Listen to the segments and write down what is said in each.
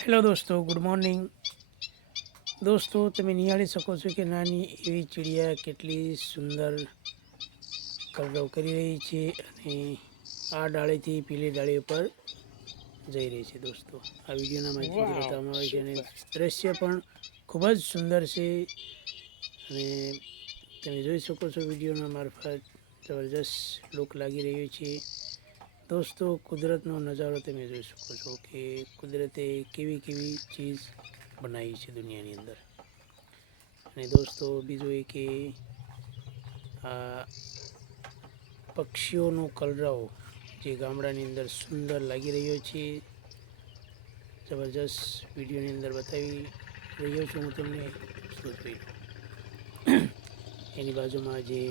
Hello દોસ્તો good morning. દોસ્તો તમે નિહાળી શકો છો કે નાની એવી ચીડિયા કેટલી સુંદર કલરવ કરી રહી છે અને આ ડાળીથી પીલી ડાળી ઉપર જઈ રહી છે દોસ્તો. આ વિડીયોના માધ્યમથી બતાવવામાં આવે છે અને દ્રશ્ય પણ ખૂબ જ સુંદર છે. અને તમે જોઈ શકો છો વિડીયોના મારફત જબરજસ્ત લુક લાગી રહ્યો છે. દોસ્તો, કુદરતનો નજારો તમે જોઈ શકો છો કે કુદરતે કેવી કેવી ચીજ બનાવી છે દુનિયાની અંદર. અને દોસ્તો, બીજું એ કે, આ પક્ષીઓનો કલરવ જે ગામડાની અંદર સુંદર લાગી રહ્યો છે, જબરજસ્ત વિડીયોની અંદર બતાવી રહ્યો છું હું તમને એની બાજુમાં જે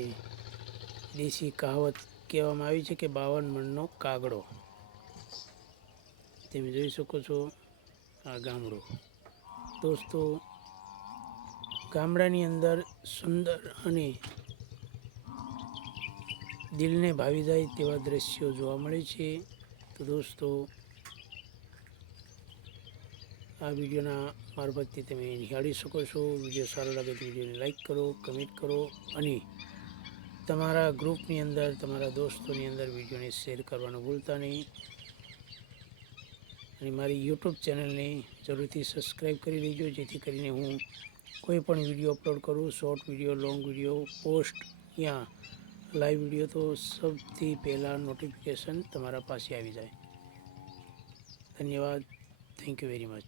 દેશી કહાવત કહેવામાં આવી છે કે બાવન મણનો કાગડો. તમે જોઈ શકો છો આ ગામડું. દોસ્તો, ગામડાની અંદર સુંદર અને દિલને ભાવી જાય તેવા દ્રશ્યો જોવા મળે છે. તો દોસ્તો, આ વિડીયોના મારફતથી તમે નિહાળી શકો છો. વીડિયો સારો લાગે તો વિડીયોને લાઈક કરો, કમેન્ટ કરો અને તમારા ગ્રુપની અંદર, તમારા દોસ્તોની અંદર વિડીયોને શેર કરવાનું ભૂલતા નહીં. અને મારી યુટ્યુબ ચેનલને જરૂરથી સબસ્ક્રાઈબ કરી લેજો, જેથી કરીને હું કોઈ પણ વીડિયો અપલોડ કરું, short video, long video, post યા લાઈવ વીડિયો, તો સૌથી પહેલાં નોટિફિકેશન તમારા પાસે આવી જાય. ધન્યવાદ. Thank you very much.